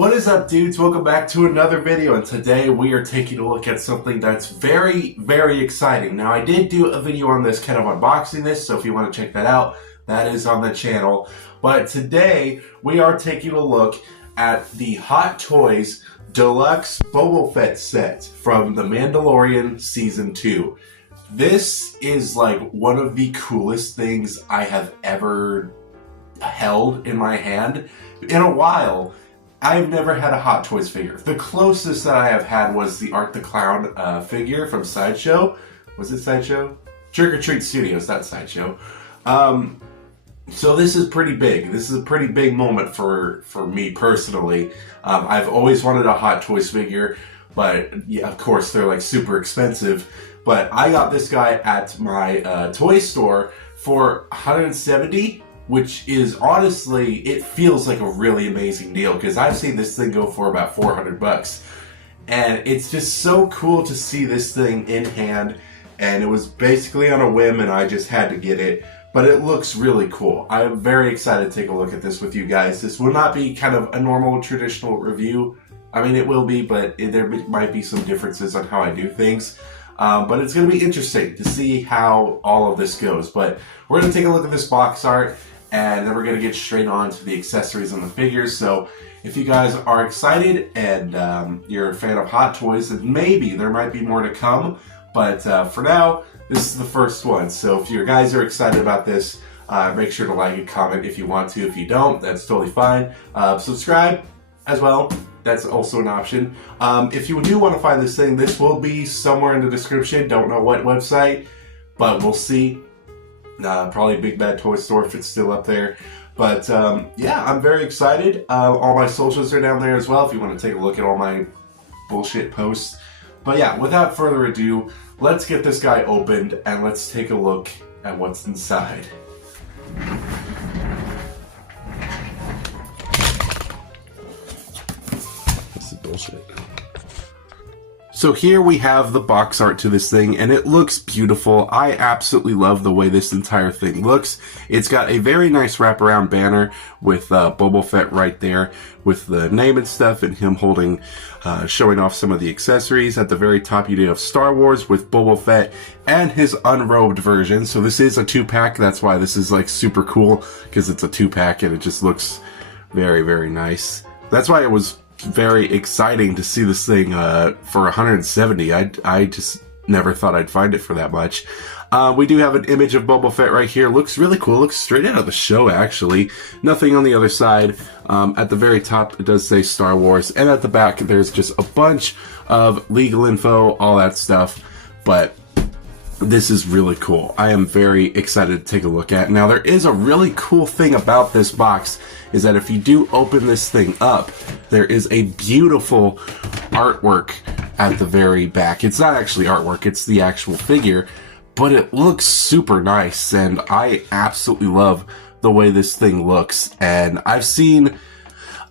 What is up, dudes? Welcome back to another video, and today we are taking a look at something that's very, very exciting. Now, I did do a video on this, kind of unboxing this, so if you want to check that out, that is on the channel. But today, we are taking a look at the Hottoys Deluxe Boba Fett set from the Mandalorian Season 2. This is like one of the coolest things I have ever held in my hand in a while. I've never had a Hot Toys figure. The closest that I have had was the Art the Clown figure from Sideshow. Was it Sideshow? Trick or Treat Studios, that's Sideshow. So this is pretty big. This is a pretty big moment for me personally. I've always wanted a Hot Toys figure, but yeah, of course they're like super expensive. But I got this guy at my toy store for $170. Which is honestly, it feels like a really amazing deal because I've seen this thing go for about $400. And it's just so cool to see this thing in hand. And it was basically on a whim and I just had to get it. But it looks really cool. I'm very excited to take a look at this with you guys. This will not be kind of a normal traditional review. I mean, it will be, but there might be some differences on how I do things. But it's going to be interesting to see how all of this goes. But we're going to take a look at this box art. And then we're going to get straight on to the accessories and the figures. So if you guys are excited and you're a fan of Hot Toys, then maybe there might be more to come. But for now, this is the first one. So if you guys are excited about this, make sure to like and comment if you want to. If you don't, that's totally fine. Subscribe as well. That's also an option. If you do want to find this thing, this will be somewhere in the description. Don't know what website, but we'll see. Probably Big Bad Toy Store if it's still up there. But yeah, I'm very excited. All my socials are down there as well if you want to take a look at all my bullshit posts. But yeah, without further ado, let's get this guy opened and let's take a look at what's inside. This is bullshit. So here we have the box art to this thing, and it looks beautiful. I absolutely love the way this entire thing looks. It's got a very nice wraparound banner with Boba Fett right there with the name and stuff, and him holding, showing off some of the accessories. At the very top, you do have Star Wars with Boba Fett and his unrobed version. So this is a 2-pack. That's why this is like super cool, because it's a 2-pack and it just looks very, very nice. That's why it was very exciting to see this thing for 170. I just never thought I'd find it for that much. We do have an image of Boba Fett right here. Looks really cool. Looks straight out of the show, actually. Nothing on the other side. At the very top, it does say Star Wars. And at the back, there's just a bunch of legal info, all that stuff. But this is really cool. I am very excited to take a look at. Now, there is a really cool thing about this box, is that if you do open this thing up, there is a beautiful artwork at the very back. It's not actually artwork, it's the actual figure, but it looks super nice, and I absolutely love the way this thing looks. And I've seen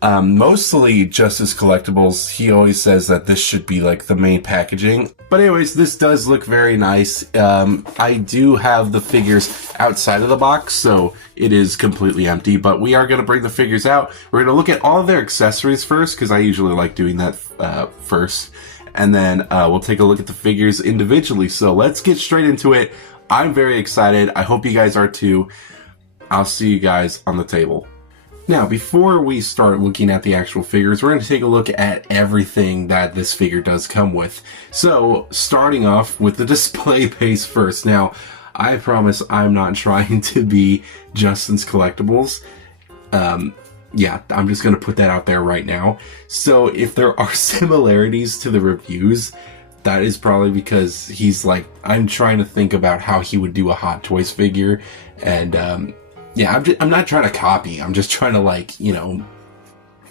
mostly Justice Collectibles, he always says that this should be like the main packaging. But anyways, this does look very nice. I do have the figures outside of the box, so it is completely empty. But we are going to bring the figures out. We're going to look at all of their accessories first, because I usually like doing that first. And then we'll take a look at the figures individually. So let's get straight into it. I'm very excited. I hope you guys are too. I'll see you guys on the table. Now, before we start looking at the actual figures, we're going to take a look at everything that this figure does come with. So, starting off with the display base first. Now, I promise I'm not trying to be Justin's Collectibles. Yeah, I'm just going to put that out there right now. So, if there are similarities to the reviews, that is probably because he's like, I'm trying to think about how he would do a Hot Toys figure, and, yeah, I'm not trying to copy. I'm just trying to, like, you know,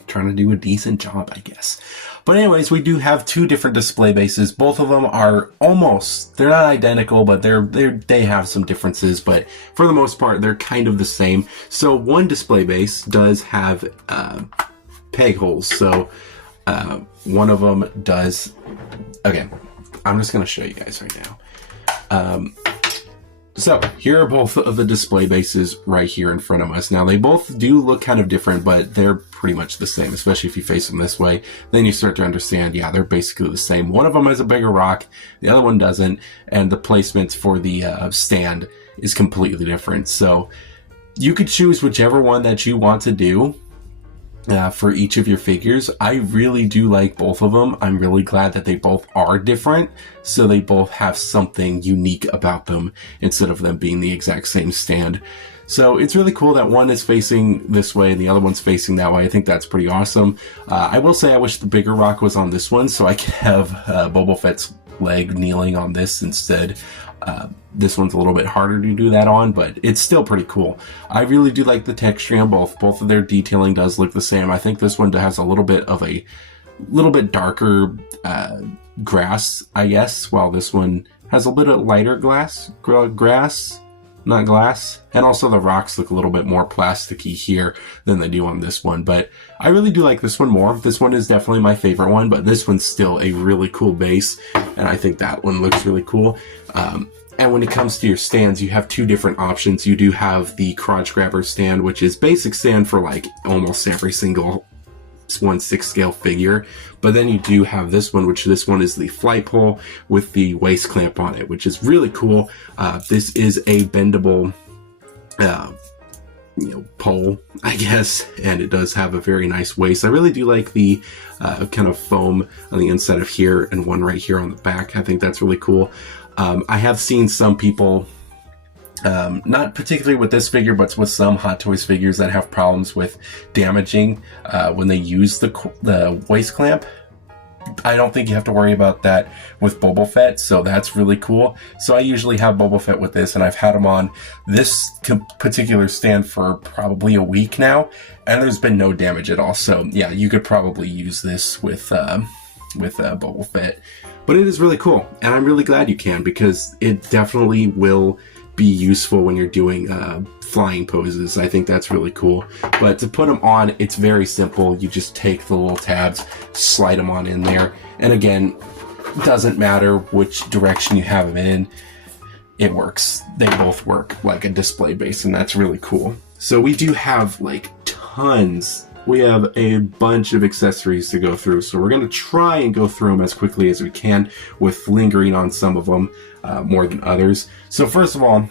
trying to do a decent job, I guess. But anyways, we do have two different display bases. Both of them are almost, they're not identical, but they have some differences. But for the most part, they're kind of the same. So one display base does have peg holes. So one of them does, okay, I'm just going to show you guys right now. So here are both of the display bases right here in front of us. Now they both do look kind of different, but they're pretty much the same, especially if you face them this way. Then you start to understand, yeah, they're basically the same. One of them has a bigger rock, the other one doesn't, and the placement for the stand is completely different. So you could choose whichever one that you want to do. For each of your figures. I really do like both of them. I'm really glad that they both are different, so they both have something unique about them instead of them being the exact same stand. So it's really cool that one is facing this way and the other one's facing that way. I think that's pretty awesome. I will say I wish the bigger rock was on this one so I could have Boba Fett's leg kneeling on this instead. This one's a little bit harder to do that on, but it's still pretty cool. I really do like the texture on both. Both of their detailing does look the same. I think this one has a little bit of a darker grass, I guess, while this one has a bit of lighter grass, not glass. And also the rocks look a little bit more plasticky here than they do on this one. But I really do like this one more. This one is definitely my favorite one, but this one's still a really cool base. And I think that one looks really cool. And when it comes to your stands, you have two different options. You do have the crotch grabber stand, which is basic stand for like almost every single 1/6 scale figure. But then you do have this one, which this one is the flight pole with the waist clamp on it, which is really cool. This is a bendable pole, I guess, and it does have a very nice waist. I really do like the kind of foam on the inside of here and one right here on the back. I think that's really cool. I have seen some people, not particularly with this figure, but with some Hottoys figures that have problems with damaging when they use the waist clamp. I don't think you have to worry about that with Boba Fett, so that's really cool. So I usually have Boba Fett with this, and I've had him on this particular stand for probably a week now, and there's been no damage at all. So yeah, you could probably use this with Boba Fett. But it is really cool, and I'm really glad you can, because it definitely will be useful when you're doing flying poses. I think that's really cool. But to put them on, it's very simple. You just take the little tabs, slide them on in there, and again, doesn't matter which direction you have them in, it works. They both work like a display base, and that's really cool. So we do have like tons. We have a bunch of accessories to go through, so we're going to try and go through them as quickly as we can, with lingering on some of them more than others. So first of all,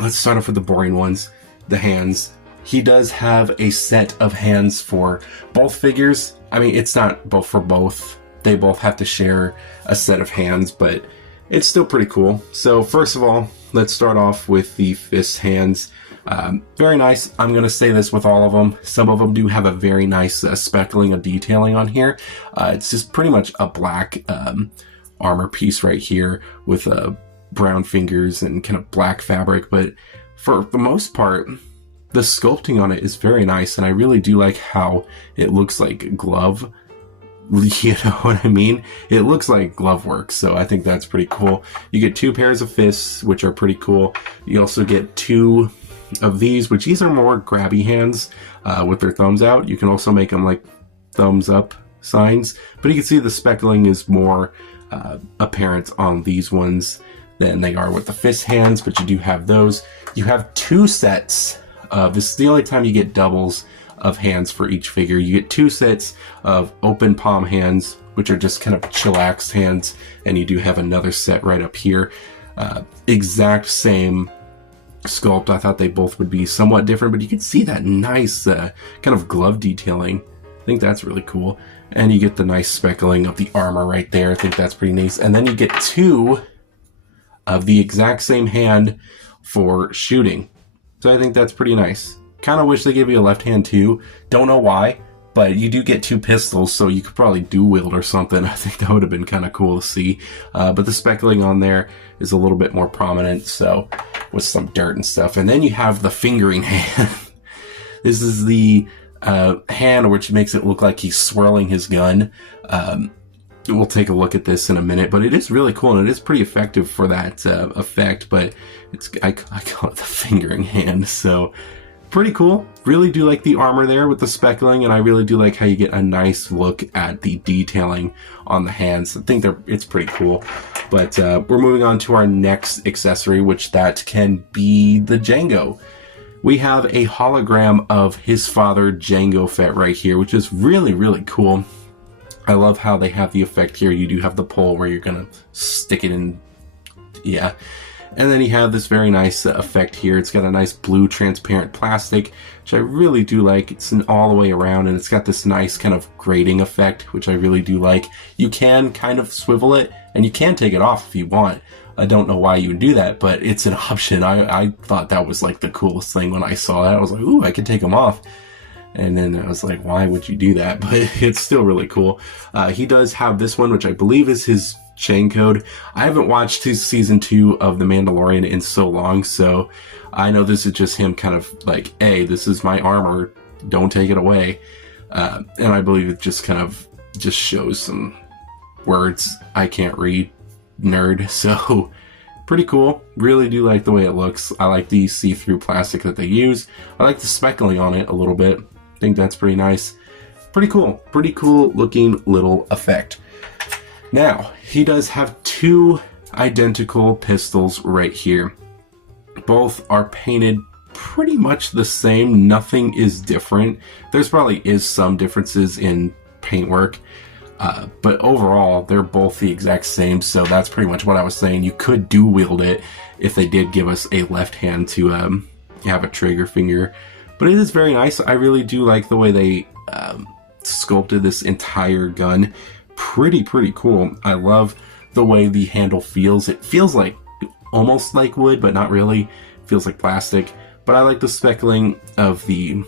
let's start off with the boring ones, the hands. He does have a set of hands for both figures. I mean, it's not both for both. They both have to share a set of hands, but it's still pretty cool. So first of all, let's start off with the fist hands. Very nice. I'm going to say this with all of them. Some of them do have a very nice speckling of detailing on here. It's just pretty much a black armor piece right here with brown fingers and kind of black fabric. But for the most part, the sculpting on it is very nice. And I really do like how it looks like glove. You know what I mean? It looks like glove work, so I think that's pretty cool. You get two pairs of fists, which are pretty cool. You also get two of these, which these are more grabby hands with their thumbs out. You can also make them like thumbs up signs, but you can see the speckling is more apparent on these ones than they are with the fist hands, but you do have those. You have two sets of, this is the only time you get doubles of hands for each figure. You get two sets of open palm hands, which are just kind of chillaxed hands, and you do have another set right up here. Exact same sculpt. I thought they both would be somewhat different, but you can see that nice kind of glove detailing. I think that's really cool. And you get the nice speckling of the armor right there. I think that's pretty nice. And then you get two of the exact same hand for shooting. So I think that's pretty nice. Kind of wish they gave you a left hand too. Don't know why, but you do get two pistols, so you could probably dual wield or something. I think that would have been kind of cool to see. But the speckling on there is a little bit more prominent, so with some dirt and stuff. And then you have the fingering hand. This is the hand which makes it look like he's swirling his gun. We'll take a look at this in a minute, but it is really cool, and it is pretty effective for that effect. But it's I call it the fingering hand. So Pretty cool. Really do like the armor there with the speckling, and I really do like how you get a nice look at the detailing on the hands. I think it's pretty cool. But we're moving on to our next accessory, which that can be the Jango. We have a hologram of his father, Jango Fett, right here, which is really, really cool. I love how they have the effect here. You do have the pole where you're going to stick it in. Yeah. And then you have this very nice effect here. It's got a nice blue transparent plastic, which I really do like. It's all the way around, and it's got this nice kind of grating effect, which I really do like. You can kind of swivel it, and you can take it off if you want. I don't know why you would do that, but it's an option. I thought that was like the coolest thing when I saw that. I was like, ooh, I could take them off. And then I was like, why would you do that? But it's still really cool. He does have this one, which I believe is his chain code. I haven't watched his season 2 of The Mandalorian in so long, so I know this is just him kind of like, hey, this is my armor, don't take it away. And I believe it just kind of just shows some words I can't read, nerd. So pretty cool. Really do like the way it looks. I like the see-through plastic that they use. I like the speckling on it a little bit. I think that's pretty nice. Pretty cool looking little effect. Now, he does have 2 identical pistols right here. Both are painted pretty much the same. Nothing is different. There's probably is some differences in paintwork, but overall, they're both the exact same. So that's pretty much what I was saying. You could dual wield it if they did give us a left hand to have a trigger finger. But it is very nice. I really do like the way they sculpted this entire gun. Pretty cool. I love the way the handle feels. It feels like almost like wood, but not really. It feels like plastic. But I like the speckling of the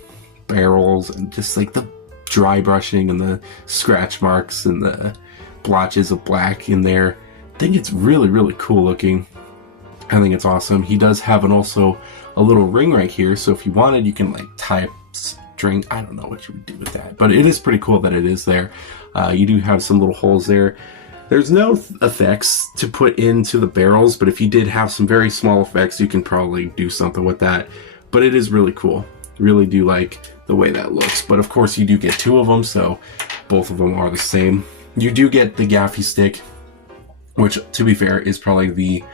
barrels and just like the dry brushing and the scratch marks and the blotches of black in there. I think it's really cool looking. I think it's awesome. He does have also a little ring right here, so if you wanted, you can like tie a string. I don't know what you would do with that, but it is pretty cool that it is there. You do have some little holes there. There's no effects to put into the barrels, but if you did have some very small effects, you can probably do something with that. But it is really cool. Really do like the way that looks. But of course, you do get 2 of them, so both of them are the same. You do get the gaffy stick, which, to be fair, is probably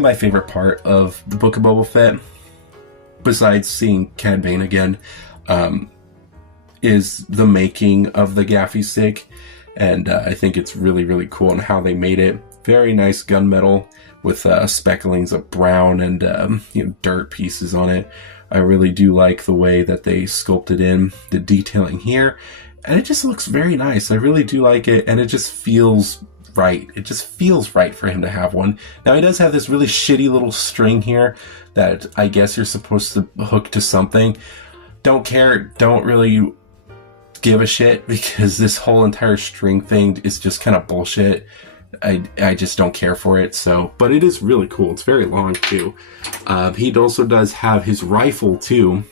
my favorite part of the Book of Boba Fett, besides seeing Cad Bane again, is the making of the gaffy stick. And I think it's really cool on how they made it. Very nice gunmetal with specklings of brown and dirt pieces on it. I really do like the way that they sculpted in the detailing here, and it just looks very nice. I really do like it, and it just feels right. It just feels right for him to have one. Now, he does have this really shitty little string here that I guess you're supposed to hook to something. Don't care. Don't really give a shit, because this whole entire string thing is just kind of bullshit. I just don't care for it. So, but it is really cool. It's very long too. He also does have his rifle too,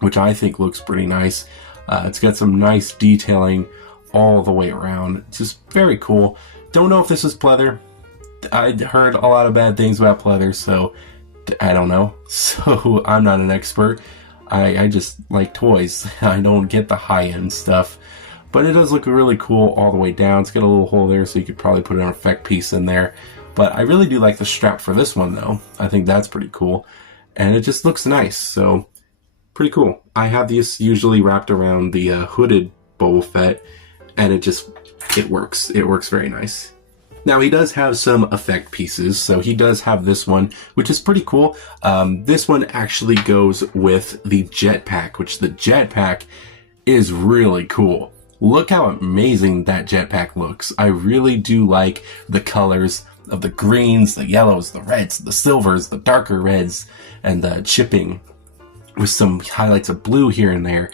which I think looks pretty nice. It's got some nice detailing all the way around. It's just very cool. Don't know if this is pleather. I heard a lot of bad things about pleather, so I don't know. So I'm not an expert. I just like toys. I don't get the high-end stuff. But it does look really cool all the way down. It's got a little hole there, so you could probably put an effect piece in there. But I really do like the strap for this one, though. I think that's pretty cool. And it just looks nice, so pretty cool. I have these usually wrapped around the hooded Boba Fett, and it works. It works very nice. Now, he does have some effect pieces, so he does have this one, which is pretty cool. This one actually goes with the jetpack, which the jetpack is really cool. Look how amazing that jetpack looks. I really do like the colors of the greens, the yellows, the reds, the silvers, the darker reds, and the chipping with some highlights of blue here and there.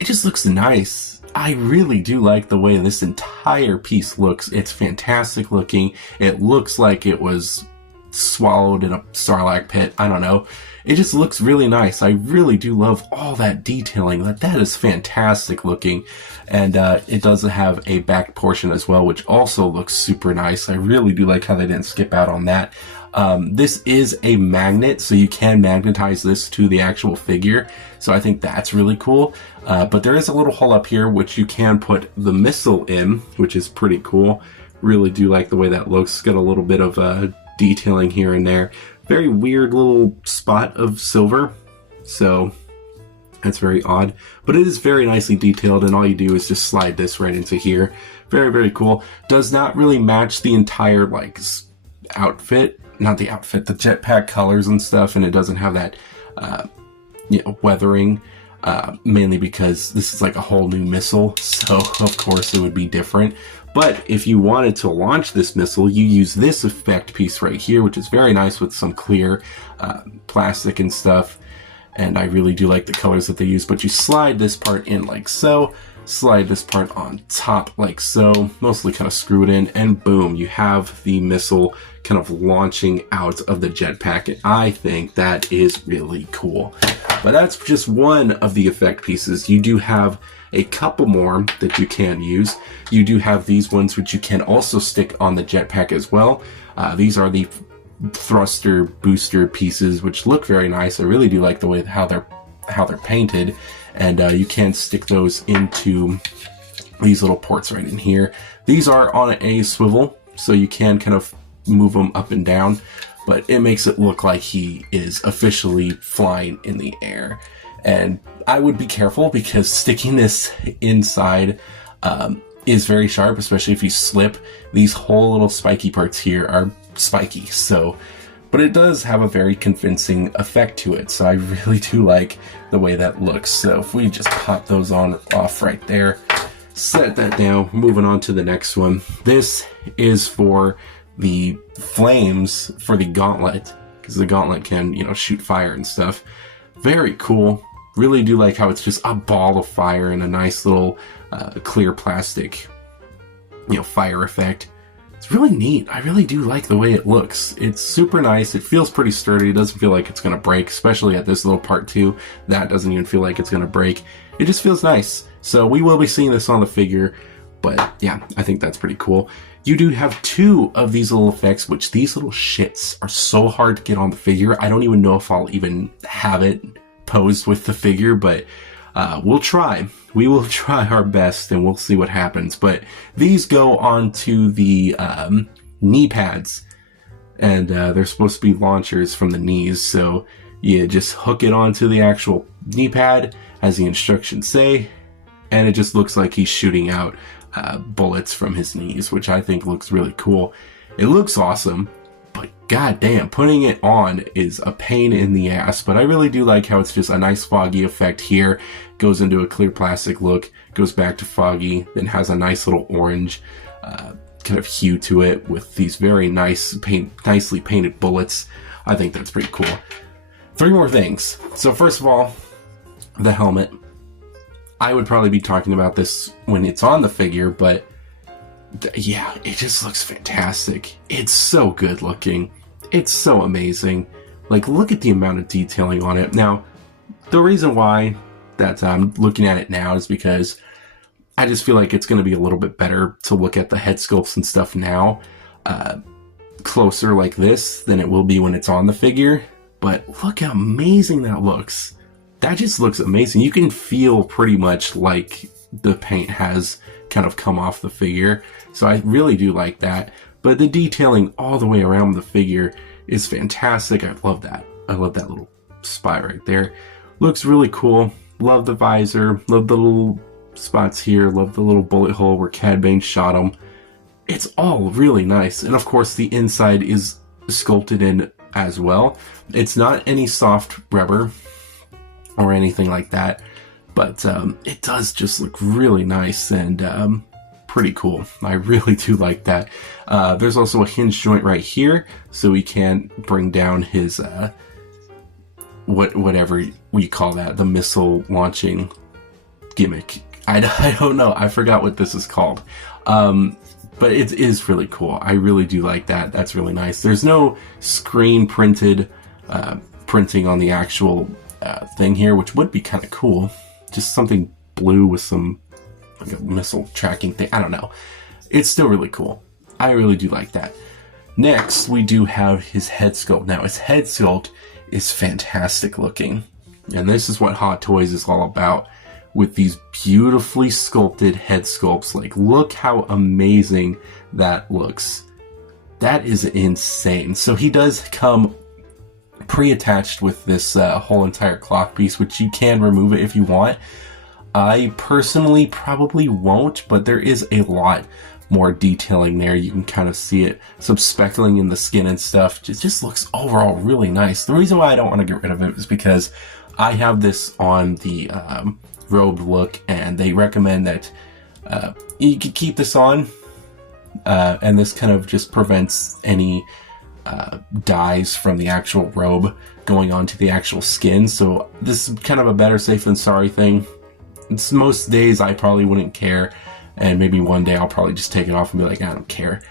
It just looks nice. I really do like the way this entire piece looks. It's fantastic looking. It looks like it was swallowed in a Sarlacc pit. I don't know. It just looks really nice. I really do love all that detailing. That is fantastic looking. And it does have a back portion as well, which also looks super nice. I really do like how they didn't skip out on that. This is a magnet, so you can magnetize this to the actual figure. So I think that's really cool. But there is a little hole up here which you can put the missile in, which is pretty cool. Really do like the way that looks. It's got a little bit of detailing here and there. Very weird little spot of silver. So that's very odd. But it is very nicely detailed, and all you do is just slide this right into here. Very, very cool. Does not really match the entire, like, outfit. Not the outfit, the jetpack colors and stuff, and it doesn't have that, weathering. Mainly because this is like a whole new missile, so of course it would be different. But if you wanted to launch this missile, you use this effect piece right here, which is very nice with some clear plastic and stuff. And I really do like the colors that they use. But you slide this part in like so, slide this part on top like so, mostly kind of screw it in, and boom, you have the missile kind of launching out of the jetpack. And I think that is really cool. But that's just one of the effect pieces. You do have a couple more that you can use. You do have these ones which you can also stick on the jetpack as well. These are the thruster booster pieces, which look very nice. I really do like the way how they're painted, and you can stick those into these little ports right in here. These are on a swivel, so you can kind of move them up and down, but it makes it look like he is officially flying in the air. And I would be careful because sticking this inside is very sharp, especially if you slip. These whole little spiky parts here are spiky, so, but it does have a very convincing effect to it, so I really do like the way that looks. So if we just pop those off right there, set that down, moving on to the next one. This is for the flames for the gauntlet, because the gauntlet can, shoot fire and stuff. Very cool. Really do like how it's just a ball of fire and a nice little clear plastic, fire effect. It's really neat. I really do like the way it looks. It's super nice. It feels pretty sturdy. It doesn't feel like it's going to break, especially at this little part too. That doesn't even feel like it's going to break. It just feels nice. So we will be seeing this on the figure, but yeah, I think that's pretty cool. You do have two of these little effects, which these little shits are so hard to get on the figure. I don't even know if I'll even have it posed with the figure, but we'll try. We will try our best and we'll see what happens. But these go onto the knee pads, and they're supposed to be launchers from the knees. So you just hook it onto the actual knee pad as the instructions say, and it just looks like he's shooting out bullets from his knees, which I think looks really cool. It looks awesome, but goddamn, putting it on is a pain in the ass. But I really do like how it's just a nice foggy effect here, goes into a clear plastic look, goes back to foggy, then has a nice little orange kind of hue to it with these very nicely painted bullets. I think that's pretty cool. Three more things. So first of all, the helmet. I would probably be talking about this when it's on the figure, but yeah, it just looks fantastic. It's so good looking. It's so amazing. Like, look at the amount of detailing on it. Now, the reason why that I'm looking at it now is because I just feel like it's going to be a little bit better to look at the head sculpts and stuff now closer like this than it will be when it's on the figure. But look how amazing that looks. That just looks amazing. You can feel pretty much like the paint has kind of come off the figure. So I really do like that. But the detailing all the way around the figure is fantastic. I love that. I love that little spot right there. Looks really cool. Love the visor. Love the little spots here. Love the little bullet hole where Cad Bane shot him. It's all really nice. And of course the inside is sculpted in as well. It's not any soft rubber or anything like that, but it does just look really nice and pretty cool. I really do like that. There's also a hinge joint right here, so we can bring down his whatever we call that, the missile launching gimmick. I don't know. I forgot what this is called. But it is really cool. I really do like that. That's really nice. There's no screen printed printing on the actual thing here, which would be kind of cool. Just something blue with some like a missile tracking thing. I don't know. It's still really cool. I really do like that. Next, we do have his head sculpt. Now, his head sculpt is fantastic looking. And this is what Hottoys is all about, with these beautifully sculpted head sculpts. Like, look how amazing that looks. That is insane. So he does come pre-attached with this whole entire cloth piece, which you can remove it if you want. I personally probably won't, but there is a lot more detailing there. You can kind of see it, some speckling in the skin and stuff. It just looks overall really nice. The reason why I don't want to get rid of it is because I have this on the robed look, and they recommend that you could keep this on, and this kind of just prevents any dyes from the actual robe going onto the actual skin. So this is kind of a better safe than sorry thing. It's most days I probably wouldn't care, and maybe one day I'll probably just take it off and be like, I don't care.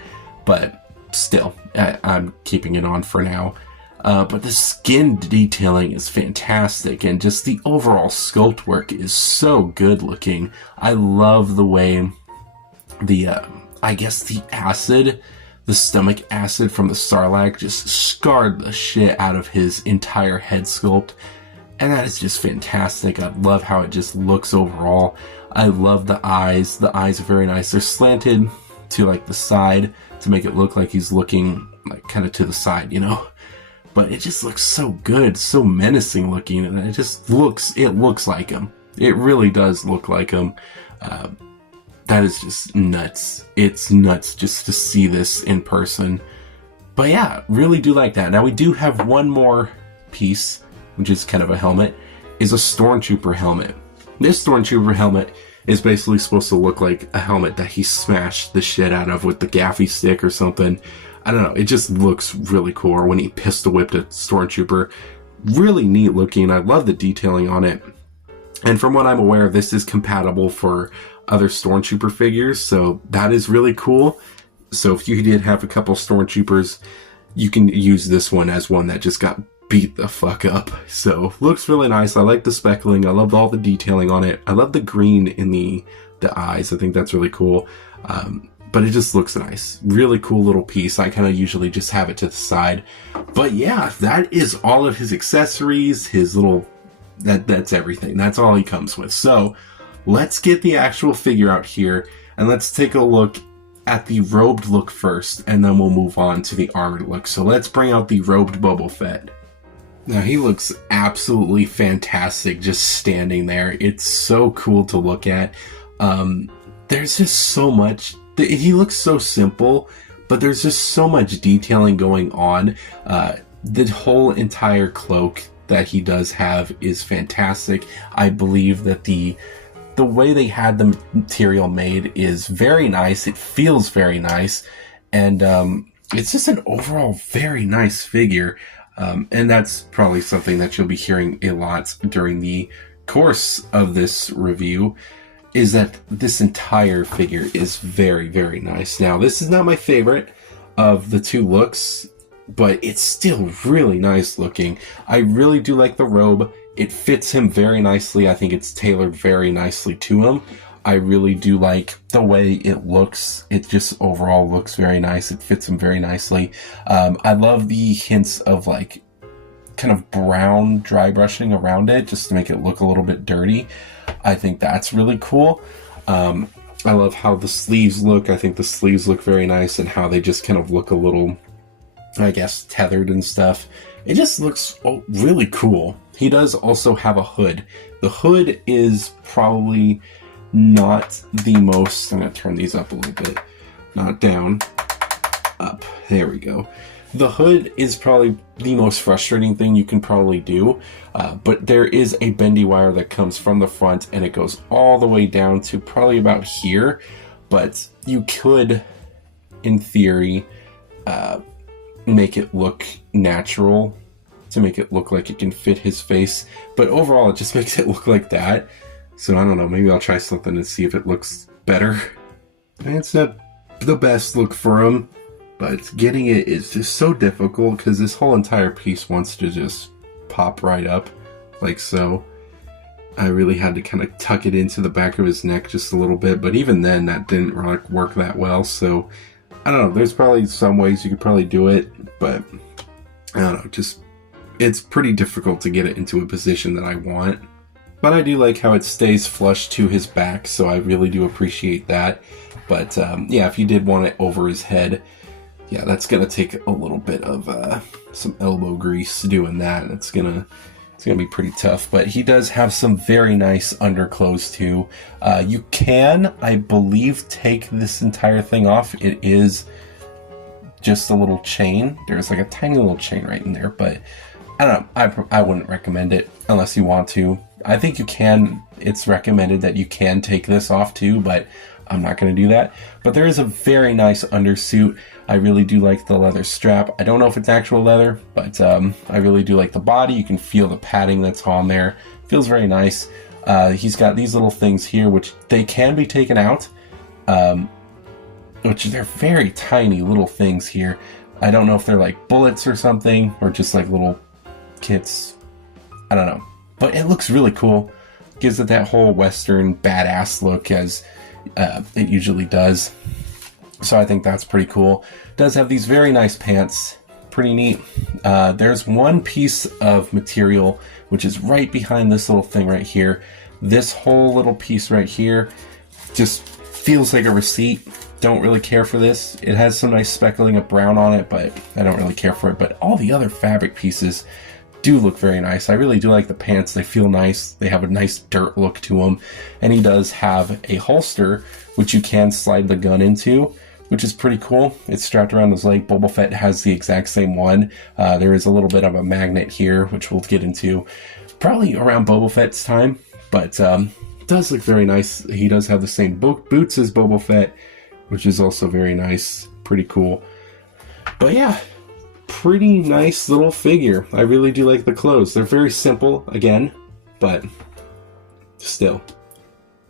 But still, I'm keeping it on for now. But the skin detailing is fantastic, and just the overall sculpt work is so good looking. I love the way the, I guess the acid, the stomach acid from the Sarlacc just scarred the shit out of his entire head sculpt. And that is just fantastic. I love how it just looks overall. I love the eyes. The eyes are very nice. They're slanted to like the side to make it look like he's looking like kind of to the side, you know? But it just looks so good, so menacing looking, and it just looks like him. It really does look like him. That is just nuts. It's nuts just to see this in person. But yeah, really do like that. Now we do have one more piece, which is kind of a helmet, is a Stormtrooper helmet. This Stormtrooper helmet is basically supposed to look like a helmet that he smashed the shit out of with the gaffy stick or something. I don't know, it just looks really cool. Or when he pistol whipped a Stormtrooper. Really neat looking. I love the detailing on it. And from what I'm aware, this is compatible for other Stormtrooper figures, so that is really cool. So if you did have a couple Stormtroopers, you can use this one as one that just got beat the fuck up. So looks really nice. I like the speckling. I love all the detailing on it. I love the green in the eyes. I think that's really cool. But it just looks nice. Really cool little piece. I kind of usually just have it to the side. But yeah, that is all of his accessories, his little, that's everything. That's all he comes with. So let's get the actual figure out here, and let's take a look at the robed look first, and then we'll move on to the armored look. So let's bring out the robed Boba Fett. Now he looks absolutely fantastic just standing there. It's so cool to look at. There's just so much. He looks so simple, but there's just so much detailing going on. The whole entire cloak that he does have is fantastic. I believe that the way they had the material made is very nice. It feels very nice, and it's just an overall very nice figure. And that's probably something that you'll be hearing a lot during the course of this review, is that this entire figure is very, very nice. Now, this is not my favorite of the two looks, but it's still really nice looking. I really do like the robe. It fits him very nicely. I think it's tailored very nicely to him. I really do like the way it looks. It just overall looks very nice. It fits him very nicely. I love the hints of like kind of brown dry brushing around it just to make it look a little bit dirty. I think that's really cool. I love how the sleeves look. I think the sleeves look very nice, and how they just kind of look a little, I guess, tethered and stuff. It just looks really cool. He does also have a hood. The hood is probably not the most, I'm going to turn these up a little bit, not down, up, there we go. The hood is probably the most frustrating thing you can probably do, but there is a bendy wire that comes from the front, and it goes all the way down to probably about here, but you could, in theory, make it look natural, to make it look like it can fit his face, but overall it just makes it look like that. So I don't know, maybe I'll try something and see if it looks better. It's not the best look for him, but getting it is just so difficult because this whole entire piece wants to just pop right up, like so. I really had to kind of tuck it into the back of his neck just a little bit, but even then that didn't work that well, so I don't know, there's probably some ways you could probably do it, but I don't know, just it's pretty difficult to get it into a position that I want. But I do like how it stays flush to his back, so I really do appreciate that. But yeah, if you did want it over his head, yeah, that's gonna take a little bit of some elbow grease doing that. It's gonna be pretty tough. But he does have some very nice underclothes too. You can, I believe, take this entire thing off. It is just a little chain. There's like a tiny little chain right in there, but I don't know. I wouldn't recommend it unless you want to. I think you can. It's recommended that you can take this off too, but I'm not going to do that. But there is a very nice undersuit. I really do like the leather strap. I don't know if it's actual leather, but I really do like the body. You can feel the padding that's on there. Feels very nice. He's got these little things here, which they can be taken out, which they're very tiny little things here. I don't know if they're like bullets or something, or just like little kits. I don't know. But it looks really cool. Gives it that whole Western badass look as it usually does. So I think that's pretty cool. Does have these very nice pants. Pretty neat. There's one piece of material which is right behind this little thing right here. This whole little piece right here just feels like a receipt. Don't really care for this. It has some nice speckling of brown on it, but I don't really care for it. But all the other fabric pieces do look very nice. I really do like the pants. They feel nice. They have a nice dirt look to them. And he does have a holster, which you can slide the gun into, which is pretty cool. It's strapped around his leg. Boba Fett has the exact same one. There is a little bit of a magnet here, which we'll get into probably around Boba Fett's time. But it does look very nice. He does have the same boots as Boba Fett, which is also very nice. Pretty cool. But yeah, pretty nice little figure. I really do like the clothes. They're very simple, again, but still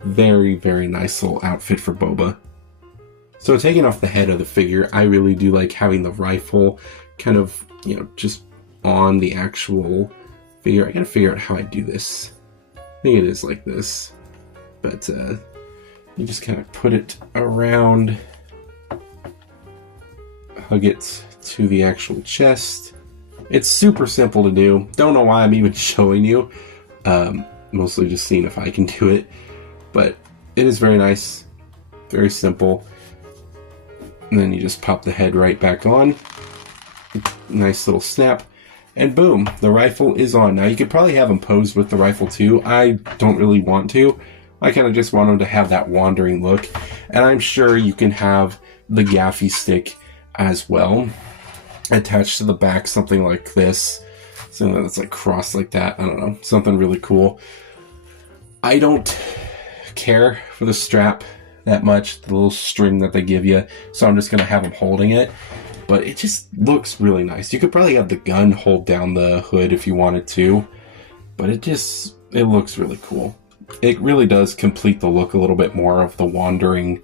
very, very nice little outfit for Boba. So taking off the head of the figure, I really do like having the rifle kind of, you know, just on the actual figure. I gotta figure out how I do this. I think it is like this, but you just kind of put it around, hug it to the actual chest. It's super simple to do. Don't know why I'm even showing you. Mostly just seeing if I can do it. But it is very nice. Very simple. And then you just pop the head right back on. Nice little snap. And boom, the rifle is on. Now you could probably have him posed with the rifle too. I don't really want to. I kind of just want him to have that wandering look. And I'm sure you can have the gaffy stick as well, attached to the back, something like this, something that's like crossed like that. I don't know, something really cool. I don't care for the strap that much, the little string that they give you, so I'm just gonna have him holding it. But it just looks really nice. You could probably have the gun hold down the hood if you wanted to, but it looks really cool. It really does complete the look a little bit more of the wandering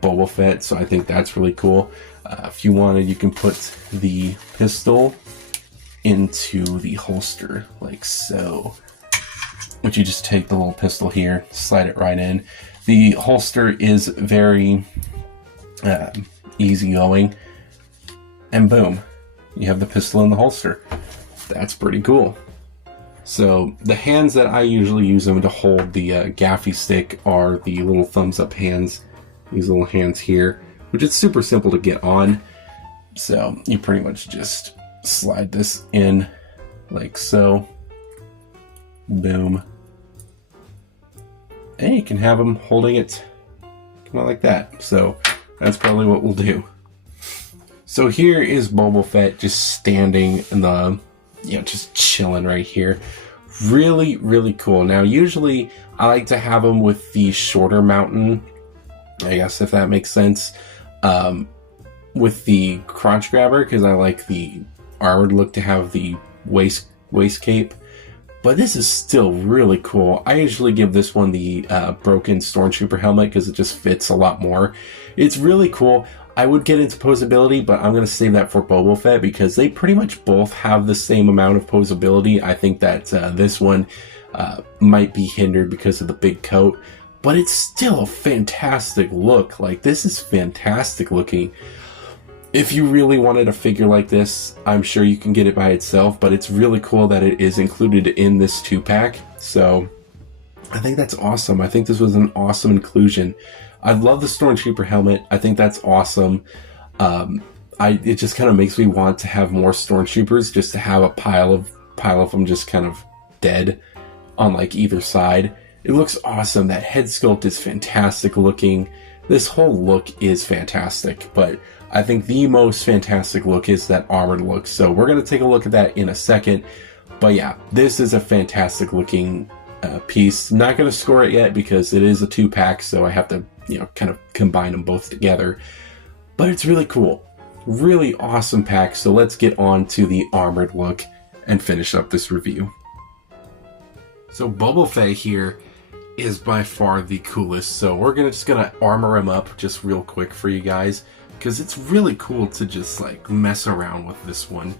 Boba Fett, so I think that's really cool. If you wanted, you can put the pistol into the holster, like so. Which you just take the little pistol here, slide it right in. The holster is very easygoing, and boom, you have the pistol in the holster. That's pretty cool. So the hands that I usually use them to hold the gaffy stick are the little thumbs up hands. These little hands here, which is super simple to get on. So you pretty much just slide this in like so. Boom. And you can have them holding it kind of like that. So that's probably what we'll do. So here is Boba Fett just standing in the, you know, just chilling right here. Really, really cool. Now, usually I like to have them with the shorter mountain, I guess, if that makes sense, with the crotch grabber, because I like the armored look to have the waist cape. But this is still really cool. I usually give this one the broken Stormtrooper helmet because it just fits a lot more. It's really cool. I would get into posability, but I'm going to save that for Boba Fett because they pretty much both have the same amount of posability. I think that this one might be hindered because of the big coat, but it's still a fantastic look. Like, this is fantastic looking. If you really wanted a figure like this, I'm sure you can get it by itself, but it's really cool that it is included in this 2-pack. So I think that's awesome. I think this was an awesome inclusion. I love the Stormtrooper helmet. I think that's awesome. It just kind of makes me want to have more Stormtroopers, just to have a pile of them just kind of dead on like either side. It looks awesome. That head sculpt is fantastic looking. This whole look is fantastic, but I think the most fantastic look is that armored look. So we're going to take a look at that in a second. But yeah, this is a fantastic looking piece. Not going to score it yet because it is a 2-pack, so I have to, kind of combine them both together. But it's really cool. Really awesome pack. So let's get on to the armored look and finish up this review. So Boba Fett here is by far the coolest. So we're just gonna armor him up just real quick for you guys, because it's really cool to just like mess around with this one.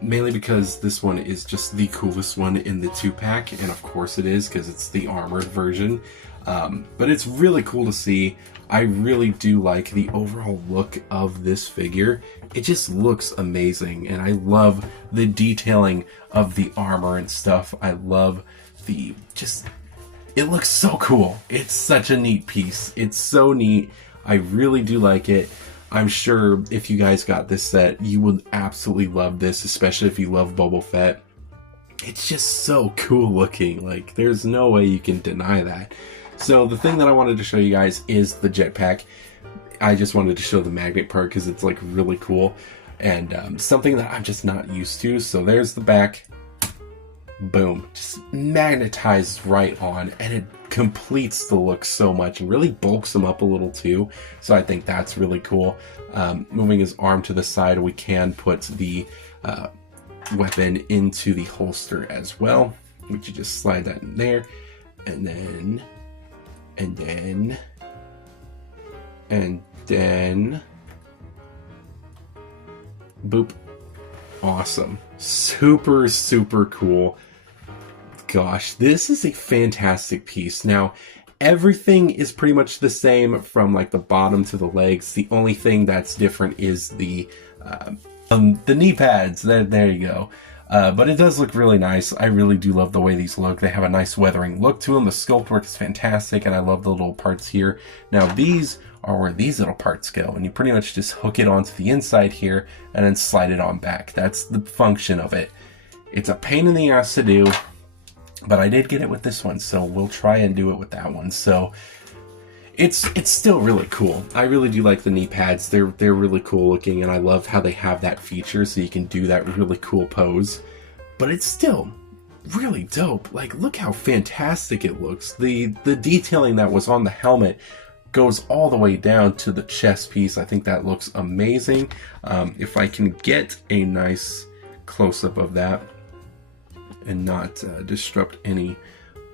Mainly because this one is just the coolest one in the 2-pack, and of course it is because it's the armored version. But it's really cool to see. I really do like the overall look of this figure. It just looks amazing, and I love the detailing of the armor and stuff. I love it looks so cool. It's such a neat piece. It's so neat. I really do like it. I'm sure if you guys got this set, you would absolutely love this, especially if you love Boba Fett. It's just so cool looking. Like, there's no way you can deny that. So the thing that I wanted to show you guys is the jetpack. I just wanted to show the magnet part because it's like really cool, and something that I'm just not used to. So there's the back. Boom, just magnetized right on, and it completes the look so much and really bulks him up a little too. So I think that's really cool. Moving his arm to the side, we can put the weapon into the holster as well. We could just slide that in there, and then boop. Awesome. Super, super cool. Gosh, this is a fantastic piece. Now, everything is pretty much the same from like the bottom to the legs. The only thing that's different is the knee pads. There you go. But it does look really nice. I really do love the way these look. They have a nice weathering look to them. The sculpt work is fantastic, and I love the little parts here. Now, these are where these little parts go, and you pretty much just hook it onto the inside here and then slide it on back. That's the function of it. It's a pain in the ass to do, but I did get it with this one, so we'll try and do it with that one. So it's still really cool. I really do like the knee pads. They're really cool looking, and I love how they have that feature so you can do that really cool pose. But it's still really dope. Like, look how fantastic it looks. The detailing that was on the helmet goes all the way down to the chest piece. I think that looks amazing. If I can get a nice close-up of that and not disrupt any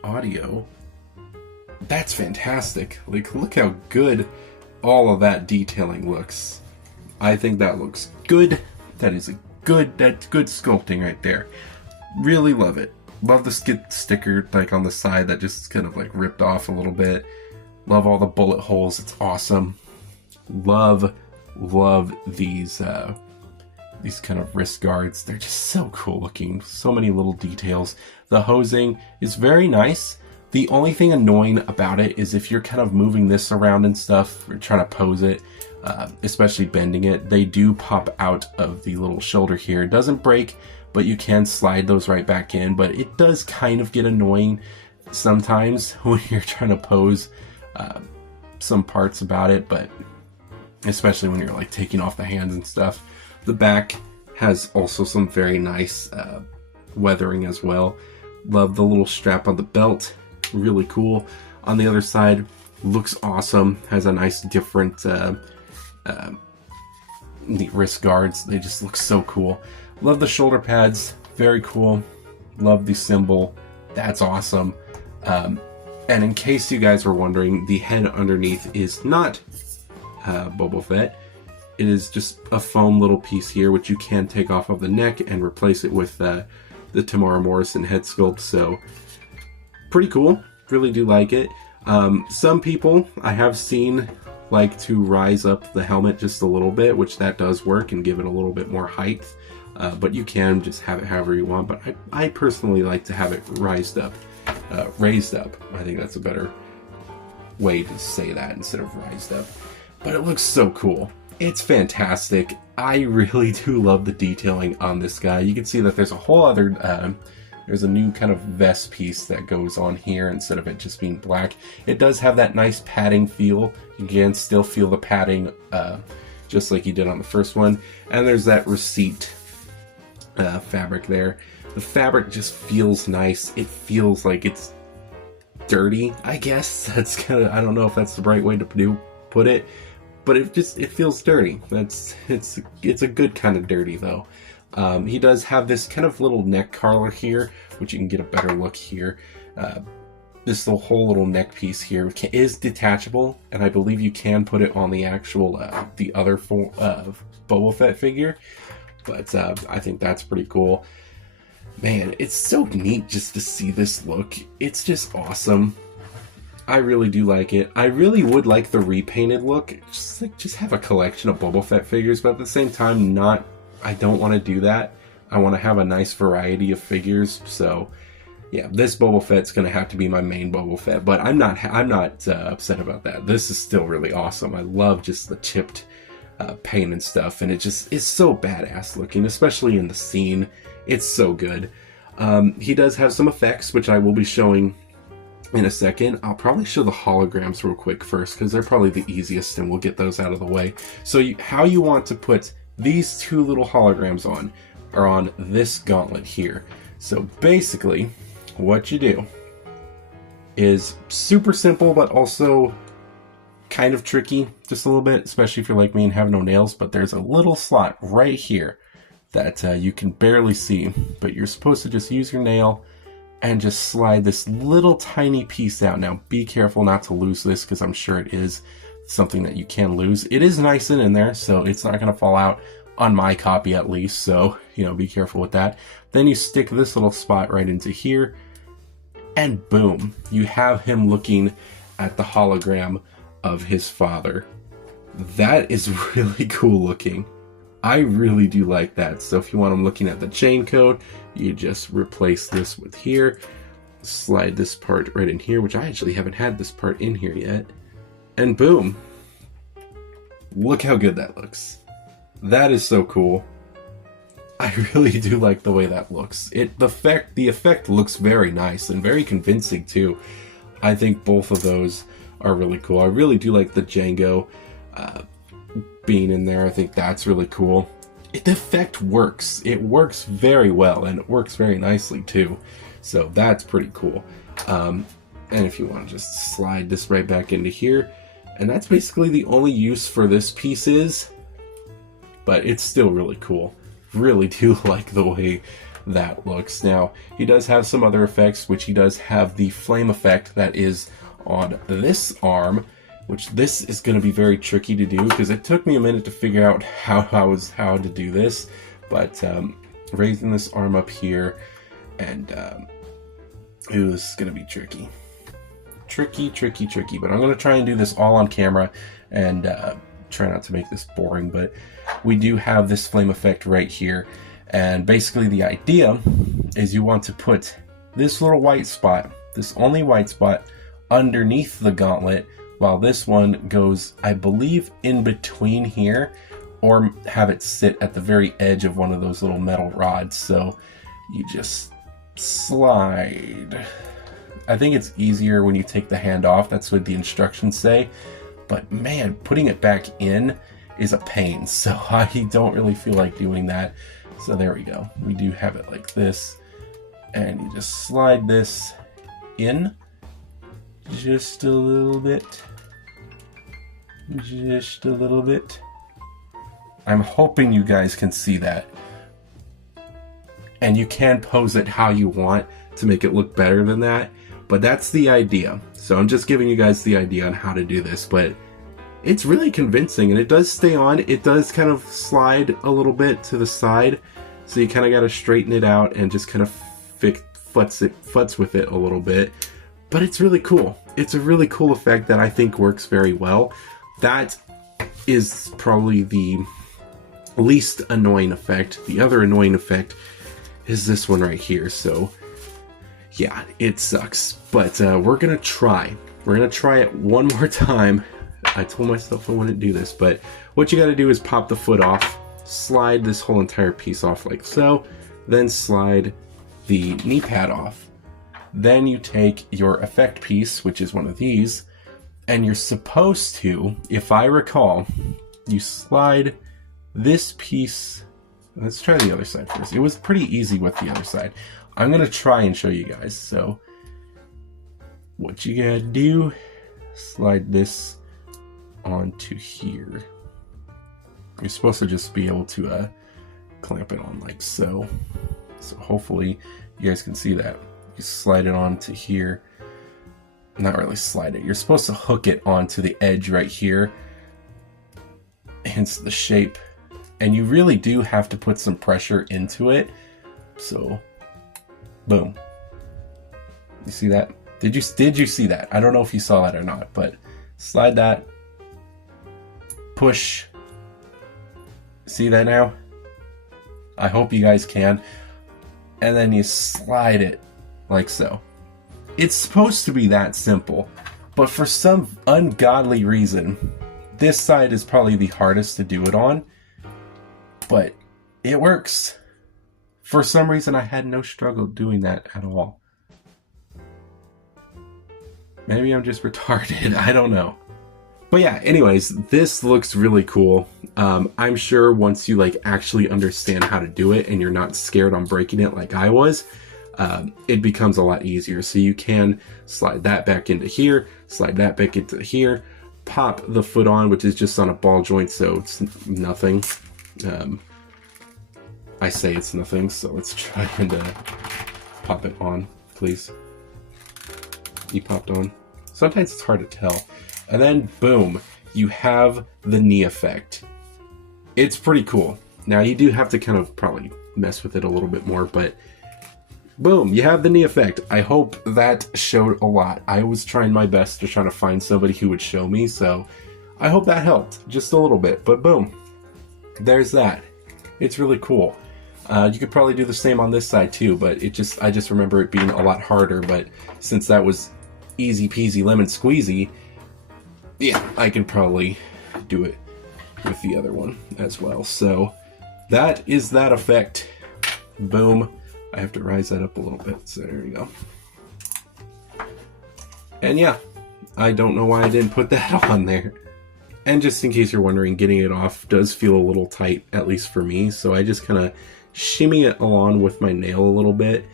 audio, that's fantastic. Like, look how good all of that detailing looks. I think that looks good. That's good sculpting right there. Really love it. Love the sticker like on the side that just kind of like ripped off a little bit. Love all the bullet holes. It's awesome. Love these kind of wrist guards. They're just so cool looking. So many little details. The hosing is very nice. The only thing annoying about it is if you're kind of moving this around and stuff, or trying to pose it, especially bending it, they do pop out of the little shoulder here. It doesn't break, but you can slide those right back in. But it does kind of get annoying sometimes when you're trying to pose some parts about it, but especially when you're like taking off the hands and stuff. The back has also some very nice weathering as well. Love the little strap on the belt. Really cool. On the other side, looks awesome. Has a nice different neat wrist guards. They just look so cool. Love the shoulder pads. Very cool. Love the symbol. That's awesome. And in case you guys were wondering, the head underneath is not Boba Fett. It is just a foam little piece here, which you can take off of the neck and replace it with the Tamara Morrison head sculpt. So pretty cool. Really do like it. Some people I have seen like to rise up the helmet just a little bit, which that does work and give it a little bit more height. But you can just have it however you want. But I personally like to have it raised up. I think that's a better way to say that instead of raised up. But it looks so cool. It's fantastic. I really do love the detailing on this guy. You can see that there's a whole other, there's a new kind of vest piece that goes on here instead of it just being black. It does have that nice padding feel. You can still feel the padding just like you did on the first one. And there's that receipt fabric there. The fabric just feels nice. It feels like it's dirty, I guess. That's kind of, I don't know if that's the right way to put it, but it feels dirty. It's a good kind of dirty though. He does have this kind of little neck collar here, which you can get a better look here. This whole little neck piece here is detachable, and I believe you can put it on the actual the other Boba Fett figure. But I think that's pretty cool. Man, it's so neat just to see this look. It's just awesome. I really do like it. I really would like the repainted look. Just have a collection of Boba Fett figures, but at the same time, I don't want to do that. I want to have a nice variety of figures. So, yeah, this Boba Fett's going to have to be my main Boba Fett, but I'm not upset about that. This is still really awesome. I love just the chipped paint and stuff, and it's so badass looking, especially in the scene. It's so good. He does have some effects, which I will be showing in a second. I'll probably show the holograms real quick first, because they're probably the easiest, and we'll get those out of the way. So how you want to put these two little holograms on are on this gauntlet here. So basically, what you do is super simple, but also kind of tricky, just a little bit, especially if you're like me and have no nails. But there's a little slot right here that you can barely see, but you're supposed to just use your nail and just slide this little tiny piece out. Now be careful not to lose this, because I'm sure it is something that you can lose. It is nice and in there, so it's not going to fall out on my copy at least, so be careful with that. Then you stick this little spot right into here, and boom, you have him looking at the hologram of his father. That is really cool looking. I really do like that. So if you want him looking at the chain code, you just replace this with here, slide this part right in here, which I actually haven't had this part in here yet, and boom, look how good that looks. That is so cool. I really do like the way that looks. The effect looks very nice and very convincing too. I think both of those are really cool. I really do like the Django being in there. I think that's really cool. The effect works. It works very well, and it works very nicely too. So that's pretty cool. And if you want to just slide this right back into here, and that's basically the only use for this piece is, but it's still really cool. Really do like the way that looks. Now, he does have some other effects, which he does have the flame effect that is on this arm, which this is going to be very tricky to do, because it took me a minute to figure out how to do this. But raising this arm up here, and it was going to be tricky. But I'm going to try and do this all on camera, and try not to make this boring. But we do have this flame effect right here, and basically the idea is you want to put this little white spot, this only white spot, underneath the gauntlet, while this one goes, I believe, in between here, or have it sit at the very edge of one of those little metal rods. So you just slide. I think it's easier when you take the hand off. That's what the instructions say. But man, putting it back in is a pain. So I don't really feel like doing that. So there we go. We do have it like this. And you just slide this in just a little bit. Just a little bit. I'm hoping you guys can see that. And you can pose it how you want to make it look better than that. But that's the idea. So I'm just giving you guys the idea on how to do this. But it's really convincing, and it does stay on. It does kind of slide a little bit to the side. So you kind of got to straighten it out and just kind of futz with it a little bit. but it's really cool. It's a really cool effect that I think works very well. That is probably the least annoying effect. The other annoying effect is this one right here. So yeah, it sucks, but we're gonna try. We're gonna try it one more time. I told myself I wouldn't do this, but what you gotta do is pop the foot off, slide this whole entire piece off like so, then slide the knee pad off. Then you take your effect piece, which is one of these, and you're supposed to, if I recall, you slide this piece. Let's try the other side first. It was pretty easy with the other side. I'm gonna try and show you guys. So what you gotta do, slide this onto here. You're supposed to just be able to clamp it on like so. So hopefully you guys can see that. You slide it onto here. Not really slide it. You're supposed to hook it onto the edge right here. Hence the shape. And you really do have to put some pressure into it. So, boom. You see that? Did you see that? I don't know if you saw that or not, but slide that. Push. See that now? I hope you guys can. And then you slide it like so. It's supposed to be that simple, but for some ungodly reason, this side is probably the hardest to do it on, but it works. For some reason, I had no struggle doing that at all. Maybe I'm just retarded, I don't know. But yeah, anyways, this looks really cool. I'm sure once you like actually understand how to do it and you're not scared on breaking it like I was, it becomes a lot easier. So you can slide that back into here, slide that back into here, pop the foot on, which is just on a ball joint, so it's nothing. I say it's nothing, so let's try and pop it on, please. You popped on. Sometimes it's hard to tell. And then, boom, you have the knee effect. It's pretty cool. Now, you do have to kind of probably mess with it a little bit more, but boom, you have the knee effect. I hope that showed a lot. I was trying my best to try to find somebody who would show me, so I hope that helped just a little bit. But boom, there's that. It's really cool. You could probably do the same on this side too, but I just remember it being a lot harder. But since that was easy peasy lemon squeezy, yeah, I can probably do it with the other one as well. So that is that effect. Boom. I have to rise that up a little bit, so there you go. And yeah, I don't know why I didn't put that on there. And just in case you're wondering, getting it off does feel a little tight, at least for me, so I just kind of shimmy it along with my nail a little bit,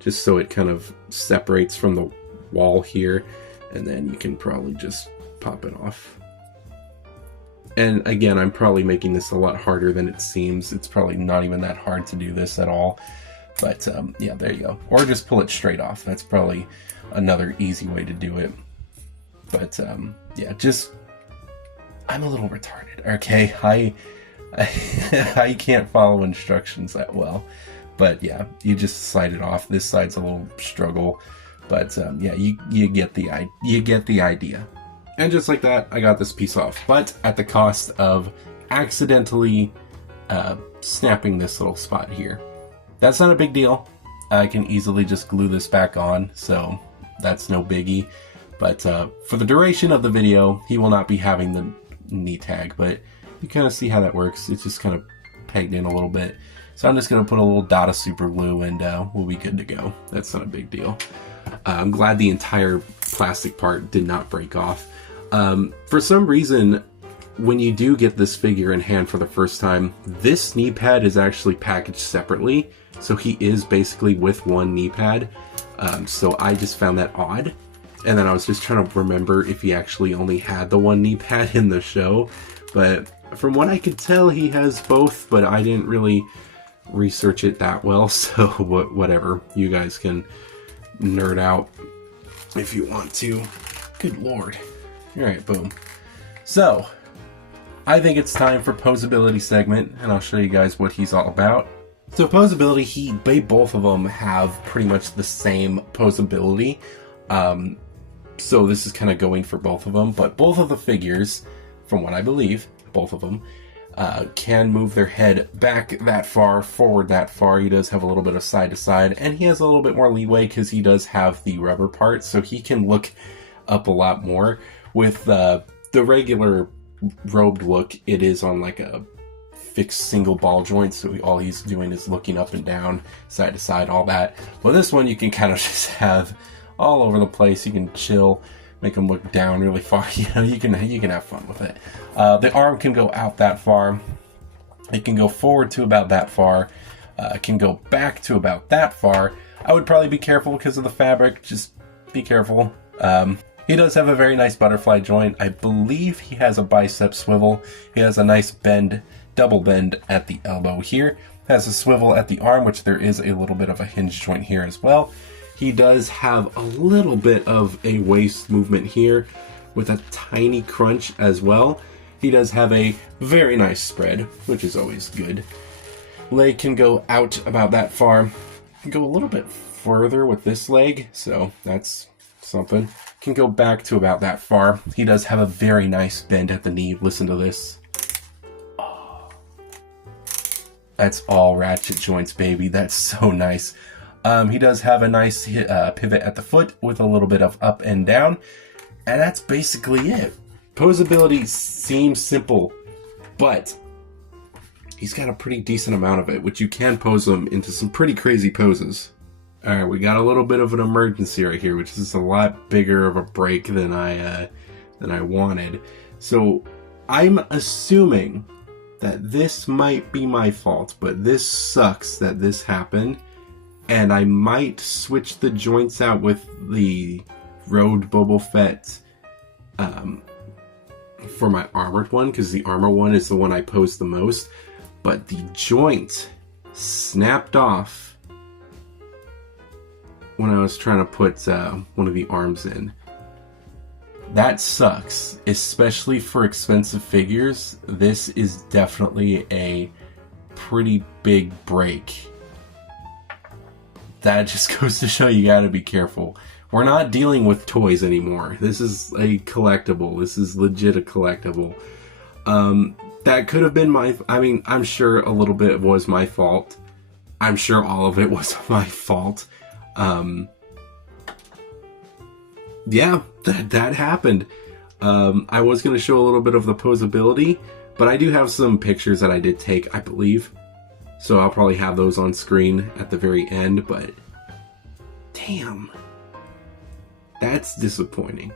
just so it kind of separates from the wall here, and then you can probably just pop it off. And again, I'm probably making this a lot harder than it seems. It's probably not even that hard to do this at all. But yeah, there you go. Or just pull it straight off. That's probably another easy way to do it. But yeah, just, I'm a little retarded, okay? I can't follow instructions that well. But yeah, you just slide it off. This side's a little struggle. But yeah, you get the idea. And just like that, I got this piece off. But at the cost of accidentally snapping this little spot here. That's not a big deal. I can easily just glue this back on, so that's no biggie. But for the duration of the video, he will not be having the knee tag, but you kind of see how that works. It's just kind of pegged in a little bit. So I'm just going to put a little dot of super glue and we'll be good to go. That's not a big deal. I'm glad the entire plastic part did not break off. For some reason, when you do get this figure in hand for the first time, this knee pad is actually packaged separately. So he is basically with one knee pad. So I just found that odd. And then I was just trying to remember if he actually only had the one knee pad in the show. But from what I could tell, he has both, but I didn't really research it that well. So whatever, you guys can nerd out if you want to. Good lord. All right, boom. So I think it's time for posability segment, and I'll show you guys what he's all about. So posability, they both of them have pretty much the same posability. So this is kind of going for both of them, but both of the figures, from what I believe, both of them, can move their head back that far, forward that far. He does have a little bit of side to side, and he has a little bit more leeway because he does have the rubber part, so he can look up a lot more. With the regular robed look, it is on like a fixed single ball joint, so all he's doing is looking up and down, side to side, all that. But this one you can kind of just have all over the place. You can chill, make them look down really far. You know, you can have fun with it. The arm can go out that far. It can go forward to about that far. It can go back to about that far. I would probably be careful because of the fabric. Just be careful. He does have a very nice butterfly joint. I believe he has a bicep swivel. He has a nice bend, double bend at the elbow here. Has a swivel at the arm, which there is a little bit of a hinge joint here as well. He does have a little bit of a waist movement here with a tiny crunch as well. He does have a very nice spread, which is always good. Leg can go out about that far. Can go a little bit further with this leg, so that's something. Can go back to about that far. He does have a very nice bend at the knee. Listen to this. Oh. That's all ratchet joints, baby. That's so nice. He does have a nice pivot at the foot with a little bit of up and down. And that's basically it. Posability seems simple, but he's got a pretty decent amount of it, which you can pose him into some pretty crazy poses. Alright, we got a little bit of an emergency right here, which is a lot bigger of a break than I wanted. So I'm assuming that this might be my fault, but this sucks that this happened. And I might switch the joints out with the Road Boba Fett for my armored one, because the armor one is the one I posed the most. But the joint snapped off when I was trying to put one of the arms in. That sucks, especially for expensive figures. This is definitely a pretty big break. That just goes to show you gotta be careful. We're not dealing with toys anymore. This is a collectible. This is legit a collectible. That could have been I'm sure a little bit was my fault. I'm sure all of it was my fault. Yeah, that happened. I was going to show a little bit of the posability, but I do have some pictures that I did take, I believe. So I'll probably have those on screen at the very end, but damn, that's disappointing.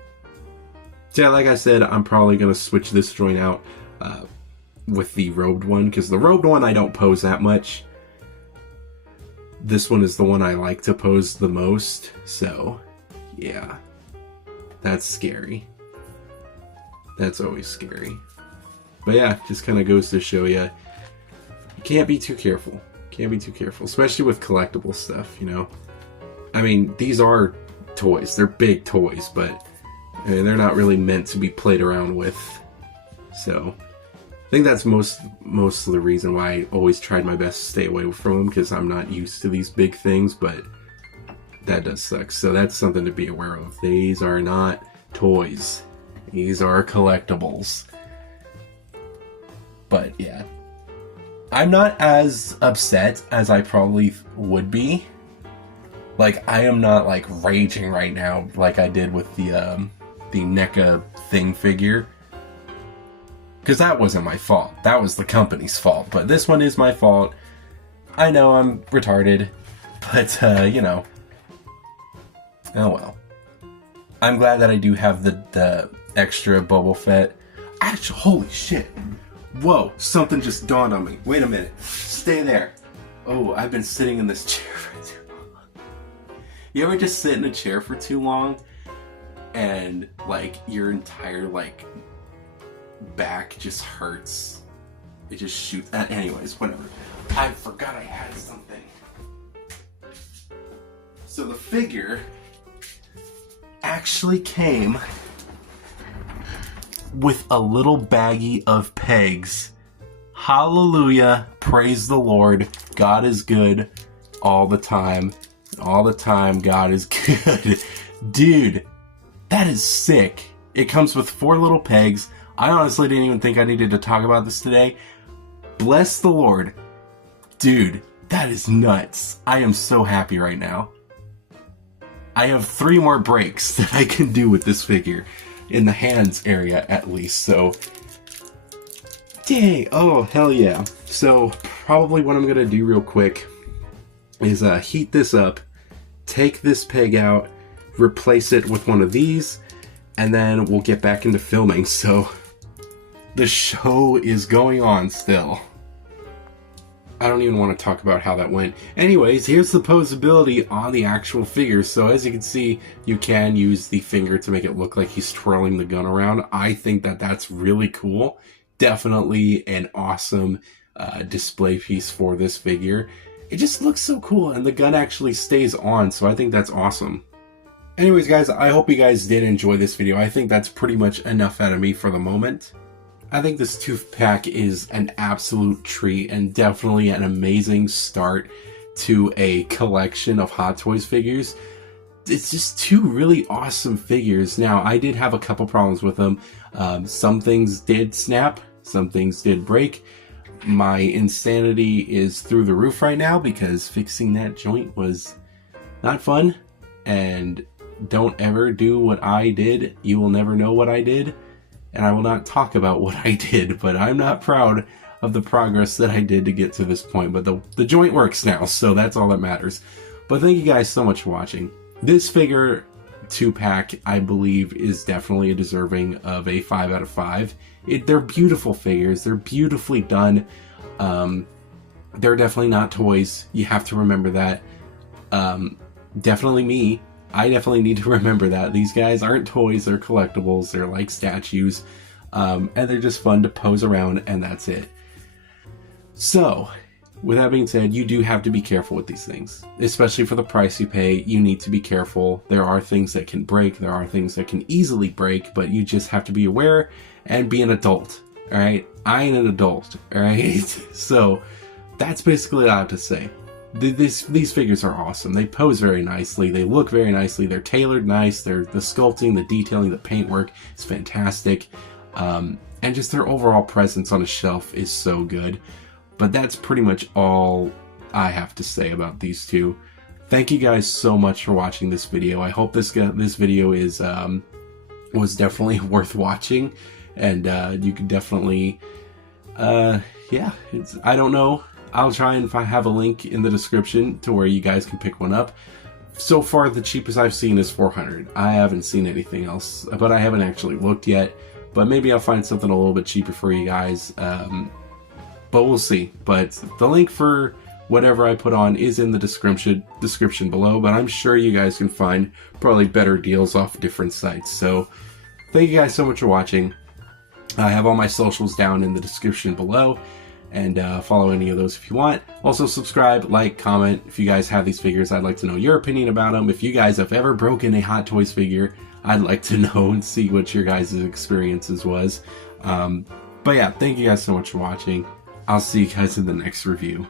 So yeah, like I said, I'm probably going to switch this joint out with the robed one, because the robed one I don't pose that much. This one is the one I like to pose the most, so yeah, that's scary. That's always scary. But yeah, just kind of goes to show you, you can't be too careful. Can't be too careful, especially with collectible stuff, you know? I mean, these are toys. They're big toys, but I mean, they're not really meant to be played around with. So I think that's most of the reason why I always tried my best to stay away from them, because I'm not used to these big things, but that does suck. So that's something to be aware of. These are not toys. These are collectibles. But yeah, I'm not as upset as I probably would be. Like, I am not like raging right now like I did with the NECA thing figure. Because that wasn't my fault. That was the company's fault. But this one is my fault. I know I'm retarded. But, you know. Oh well. I'm glad that I do have the extra Boba Fett. Actually, holy shit. Whoa, something just dawned on me. Wait a minute. Stay there. Oh, I've been sitting in this chair for too long. You ever just sit in a chair for too long and, like, your entire, like, back just hurts? It just shoots. Anyways, whatever. I forgot I had something. So the figure actually came with a little baggie of pegs. Hallelujah. Praise the Lord. God is good all the time. All the time, God is good. Dude, That is sick. It comes with 4 little pegs. I honestly didn't even think I needed to talk about this today. Bless the Lord. Dude, that is nuts. I am so happy right now. I have 3 more breaks that I can do with this figure. In the hands area, at least. So, dang. Oh, hell yeah. So, probably what I'm going to do real quick is heat this up, take this peg out, replace it with one of these, and then we'll get back into filming. So, the show is going on still. I don't even want to talk about how that went. Anyways, here's the posability on the actual figure. So as you can see, you can use the finger to make it look like he's twirling the gun around. I think that that's really cool. Definitely an awesome display piece for this figure. It just looks so cool, and the gun actually stays on, so I think that's awesome. Anyways, guys, I hope you guys did enjoy this video. I think that's pretty much enough out of me for the moment. I think this 2-pack is an absolute treat and definitely an amazing start to a collection of Hot Toys figures. It's just 2 really awesome figures. Now, I did have a couple problems with them. Some things did snap, some things did break. My insanity is through the roof right now because fixing that joint was not fun. And don't ever do what I did. You will never know what I did. And I will not talk about what I did, but I'm not proud of the progress that I did to get to this point. But the joint works now, so that's all that matters. But thank you guys so much for watching. This figure 2-pack, I believe, is definitely deserving of a 5 out of 5. They're beautiful figures. They're beautifully done. They're definitely not toys. You have to remember that. Definitely me. I definitely need to remember that. These guys aren't toys, they're collectibles, they're like statues, and they're just fun to pose around, and that's it. So, with that being said, you do have to be careful with these things. Especially for the price you pay, you need to be careful. There are things that can break, there are things that can easily break, but you just have to be aware and be an adult, alright? I ain't an adult, alright? So, that's basically all I have to say. These figures are awesome. They pose very nicely. They look very nicely. They're tailored nice. The sculpting, the detailing, the paintwork is fantastic. And just their overall presence on a shelf is so good. But that's pretty much all I have to say about these 2. Thank you guys so much for watching this video. I hope this video is was definitely worth watching. And you can definitely, yeah, I don't know. I'll try and if I have a link in the description to where you guys can pick one up. So far, the cheapest I've seen is $400. I haven't seen anything else, but I haven't actually looked yet. But maybe I'll find something a little bit cheaper for you guys. But we'll see. But the link for whatever I put on is in the description below. But I'm sure you guys can find probably better deals off different sites. So thank you guys so much for watching. I have all my socials down in the description below. And follow any of those if you want. Also subscribe, like, comment. If you guys have these figures, I'd like to know your opinion about them. If you guys have ever broken a Hot Toys figure, I'd like to know and see what your guys' experiences was. But yeah, thank you guys so much for watching. I'll see you guys in the next review.